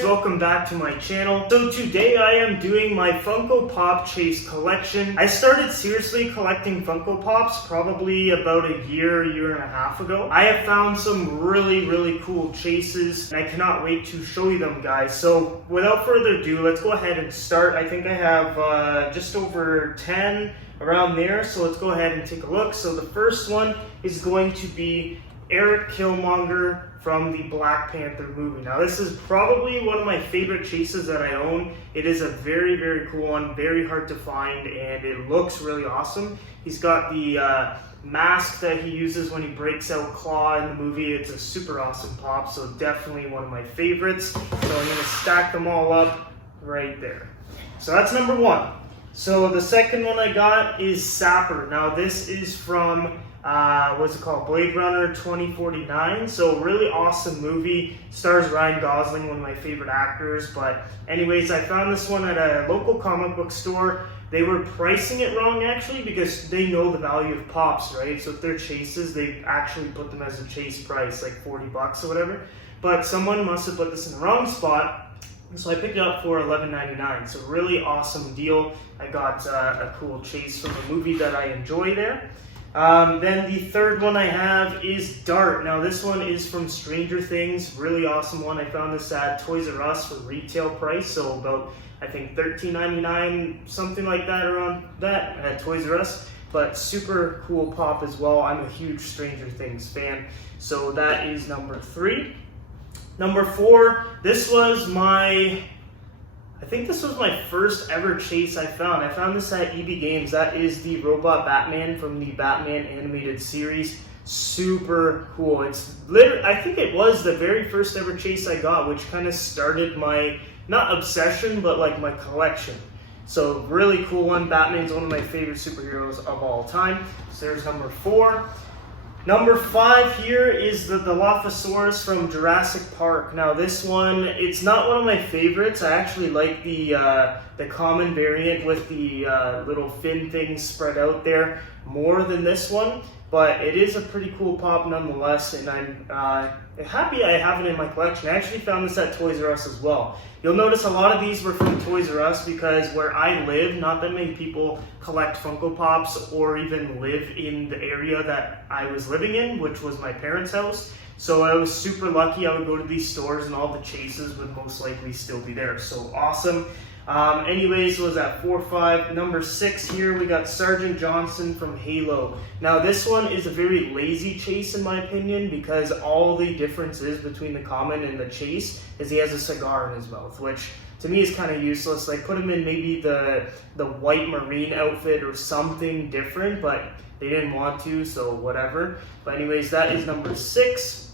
guys, welcome back to my channel. So today I am doing my Funko Pop Chase collection. I started seriously collecting Funko Pops probably about a year and a half ago. I have found some really cool chases and I cannot wait to show you them, guys. So without further ado, let's go ahead and start. I think I have just over 10 around there, so let's go ahead and take a look. So the first one is going to be Killmonger from the Black Panther movie. Now this is probably one of my favorite chases that I own. It is a very cool one, very hard to find, and it looks really awesome. He's got the mask that he uses when he breaks out Claw in the movie. It's a super awesome pop, so definitely one of my favorites. So I'm gonna stack them all up right there. So that's number one. So the second one I got is Sakura. Now this is from what's it called? Blade Runner 2049. So really awesome movie. Stars Ryan Gosling, one of my favorite actors. But anyways, I found this one at a local comic book store. They were pricing it wrong actually because they know the value of pops, right? So if they're chases, they actually put them as a chase price, like 40 bucks or whatever. But someone must have put this in the wrong spot. So I picked it up for $11.99. So really awesome deal. I got a cool chase from a movie that I enjoy there. Then the third one I have is Dart. Now this one is from Stranger Things, really awesome one. I found this at Toys R Us for retail price, so about I think $13.99, something like that, around that at Toys R Us. But super cool pop as well. I'm a huge Stranger Things fan, so that is number 3. Number 4, I think this was my first ever chase I found. I found this at EB Games. That is the Robot Batman from the Batman animated series. Super cool. It's literally, I think it was the very first ever chase I got, which kind of started my, not obsession, but like my collection. So really cool one. Batman's one of my favorite superheroes of all time. So there's number 4. Number 5 here is the Dilophosaurus from Jurassic Park. Now this one, it's not one of my favorites. I actually like the common variant with the little fin things spread out there more than this one. But it is a pretty cool pop nonetheless, and I'm happy I have it in my collection. I actually found this at Toys R Us as well. You'll notice a lot of these were from Toys R Us because where I live, not that many people collect Funko Pops or even live in the area that I was living in, which was my parents' house. So I was super lucky. I would go to these stores and all the chases would most likely still be there. So awesome. Anyways, was at 4, 5. Number 6 here, we got Sergeant Johnson from Halo. Now this one is a very lazy chase in my opinion because all the difference is between the common and the chase is he has a cigar in his mouth, which to me is kind of useless. Like put him in maybe the white marine outfit or something different, but they didn't want to, so whatever. But anyways, that is number 6.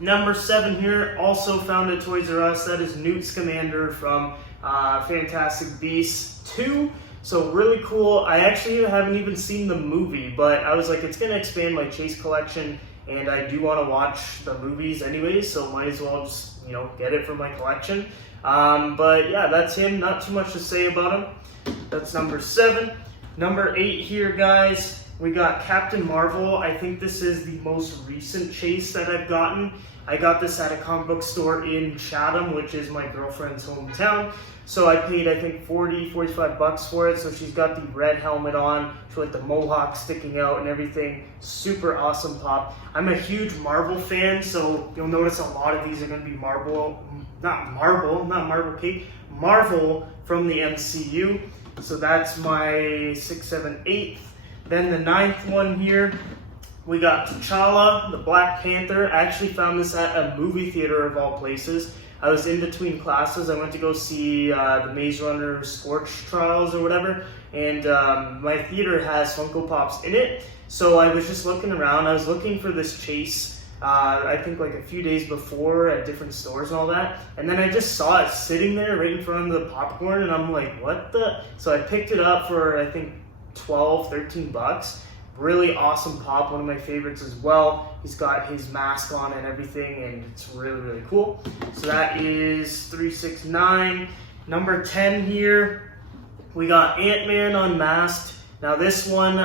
Number 7 here, also found at Toys R Us. That is Newt Scamander from Fantastic Beasts 2. So really cool. I actually haven't even seen the movie, but I was like, it's going to expand my chase collection, and I do want to watch the movies anyways, so might as well just, get it for my collection. But yeah, that's him. Not too much to say about him. That's number 7. Number 8 here, guys. We got Captain Marvel. I think this is the most recent chase that I've gotten. I got this at a comic book store in Chatham, which is my girlfriend's hometown. So I paid, I think, 45 bucks for it. So she's got the red helmet on, with the mohawk sticking out and everything. Super awesome pop. I'm a huge Marvel fan, so you'll notice a lot of these are going to be Marvel from the MCU. So that's my 6, 7, 8. Then the 9th one here, we got T'Challa, the Black Panther. I actually found this at a movie theater of all places. I was in between classes. I went to go see the Maze Runner Scorch Trials or whatever, and my theater has Funko Pops in it. So I was just looking around. I was looking for this chase, I think like a few days before at different stores and all that. And then I just saw it sitting there right in front of the popcorn, and I'm like, what the? So I picked it up for, I think, 12, 13 bucks. Really awesome pop, one of my favorites as well. He's got his mask on and everything, and it's really cool. So that is 3, 6, 9. Number 10 here, we got AntMan Unmasked. Now this one,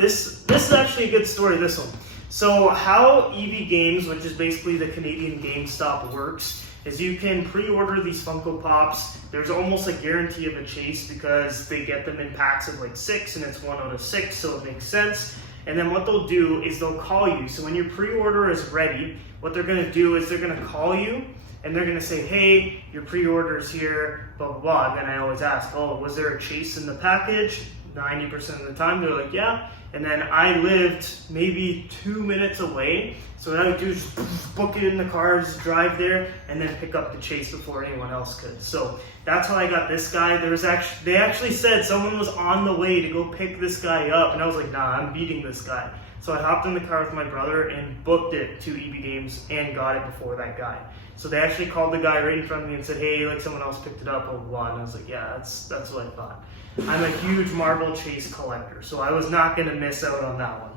this is actually a good story, this one. So how EB Games, which is basically the Canadian GameStop, works is you can pre-order these Funko Pops. There's almost a guarantee of a chase because they get them in packs of like 6 and it's 1 out of 6, so it makes sense. And then what they'll do is they'll call you. So when your pre-order is ready, what they're gonna do is they're gonna call you and they're gonna say, hey, your pre-order is here, blah, blah, blah. And then I always ask, oh, was there a chase in the package? 90% of the time, they're like, yeah. And then I lived maybe 2 minutes away. So what I would do is just book it in the car, just drive there, and then pick up the chase before anyone else could. So that's how I got this guy. They actually said someone was on the way to go pick this guy up, and I was like, nah, I'm beating this guy. So I hopped in the car with my brother and booked it to EB Games and got it before that guy. So they actually called the guy right in front of me and said, hey, like someone else picked it up, blah, blah, blah. And I was like, yeah, that's what I thought. I'm a huge Marvel Chase collector, so I was not gonna miss out on that one.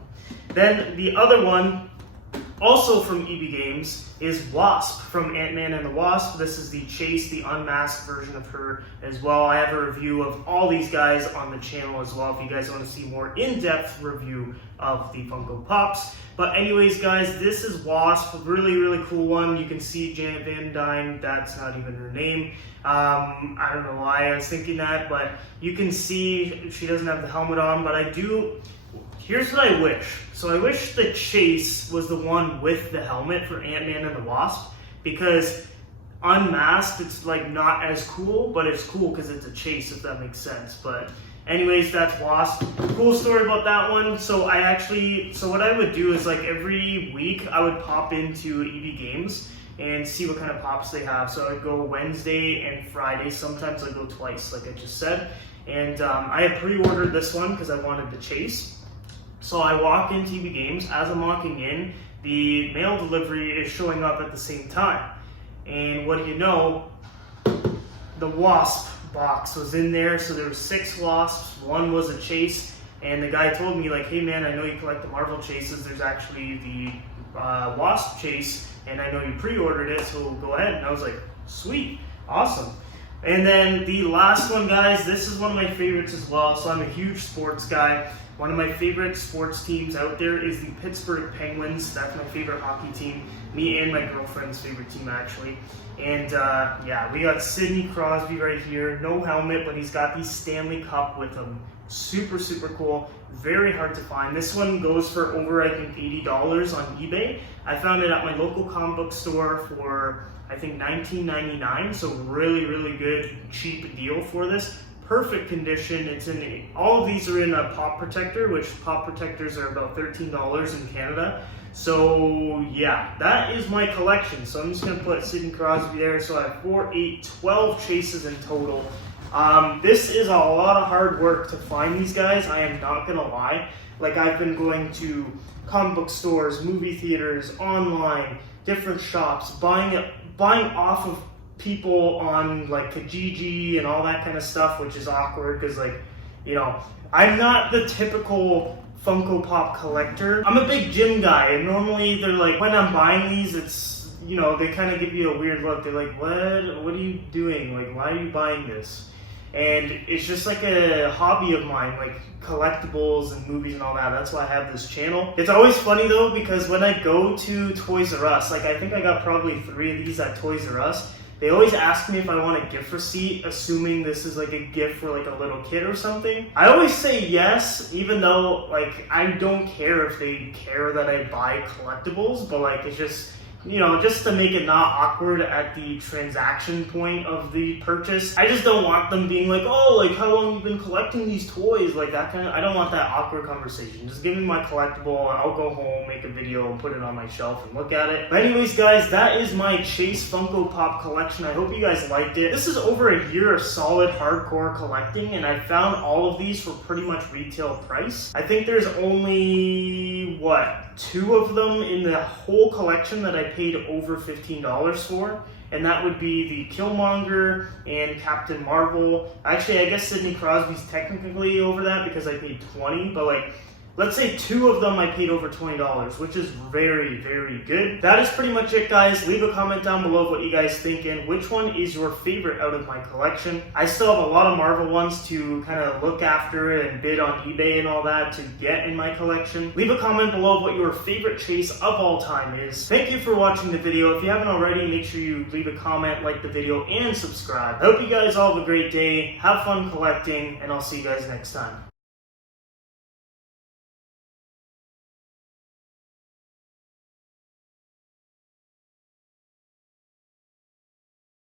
Then the other one, also from EB Games, is Wasp from Ant-Man and the Wasp. This is the Chase, the unmasked version of her as well. I have a review of all these guys on the channel as well if you guys want to see more in-depth review of the Funko Pops. But anyways, guys, this is Wasp, really, really cool one. You can see Janet Van Dyne, that's not even her name. I don't know why I was thinking that, but you can see she doesn't have the helmet on, but I do. Here's what I wish. So I wish the Chase was the one with the helmet for Ant-Man and the Wasp, because unmasked, it's like not as cool, but it's cool because it's a Chase, if that makes sense. But anyways, that's Wasp. Cool story about that one. So what I would do is like every week I would pop into EB Games and see what kind of pops they have. So I'd go Wednesday and Friday. Sometimes I go twice, like I just said. And I had pre-ordered this one because I wanted the Chase. So I walk into EB Games. As I'm walking in, the mail delivery is showing up at the same time. And what do you know? The Wasp Box was in there. So there were 6 Wasps. 1 was a Chase. And the guy told me, like, hey man, I know you collect the Marvel Chases. There's actually the Wasp Chase, and I know you pre-ordered it, so go ahead. And I was like, sweet, awesome. And then the last one, guys, this is one of my favorites as well. So I'm a huge sports guy. One of my favorite sports teams out there is the Pittsburgh Penguins. That's my favorite hockey team. Me and my girlfriend's favorite team, actually. And yeah, we got Sidney Crosby right here. No helmet, but he's got the Stanley Cup with him. Super, super cool. Very hard to find. This one goes for over, I think, $80 on eBay. I found it at my local comic book store for, I think, $19.99. So really, really good, cheap deal for this. Perfect condition. It's in all of these are in a pop protector, which pop protectors are about $13 in Canada. So yeah, that is my collection. So I'm just gonna put Sidney Crosby there. So I have 4, 8, 12 chases in total. This is a lot of hard work to find these guys. I am not gonna lie. Like, I've been going to comic book stores, movie theaters, online, different shops, buying off of people on like Kijiji and all that kind of stuff, which is awkward because, like, you know, I'm not the typical Funko Pop collector. I'm a big gym guy, and normally they're like, when I'm buying these, it's, you know, they kind of give you a weird look. They're like, what are you doing? Like, why are you buying this? And it's just like a hobby of mine, like collectibles and movies and all that. That's why I have this channel. It's always funny though, because when I go to Toys R Us, like I think I got probably 3 of these at Toys R Us, they always ask me if I want a gift receipt, assuming this is like a gift for like a little kid or something. I always say yes, even though like I don't care if they care that I buy collectibles, but like it's just, you know, just to make it not awkward at the transaction point of the purchase. I just don't want them being like, oh, like how long you been collecting these toys, like that kind of, I don't want that awkward conversation. Just give me my collectible, I'll go home, make a video, and put it on my shelf and look at it. But anyways, guys, that is my Chase Funko Pop collection. I hope you guys liked it. This is over a year of solid hardcore collecting, and I found all of these for pretty much retail price. I think there's only, what, 2 of them in the whole collection that I paid over $15 for, and that would be the Killmonger and Captain Marvel. Actually, I guess Sidney Crosby's technically over that because I paid $20, but like let's say 2 of them I paid over $20, which is very, very good. That is pretty much it, guys. Leave a comment down below what you guys think and which one is your favorite out of my collection. I still have a lot of Marvel ones to kind of look after and bid on eBay and all that to get in my collection. Leave a comment below what your favorite chase of all time is. Thank you for watching the video. If you haven't already, make sure you leave a comment, like the video, and subscribe. I hope you guys all have a great day, have fun collecting, and I'll see you guys next time.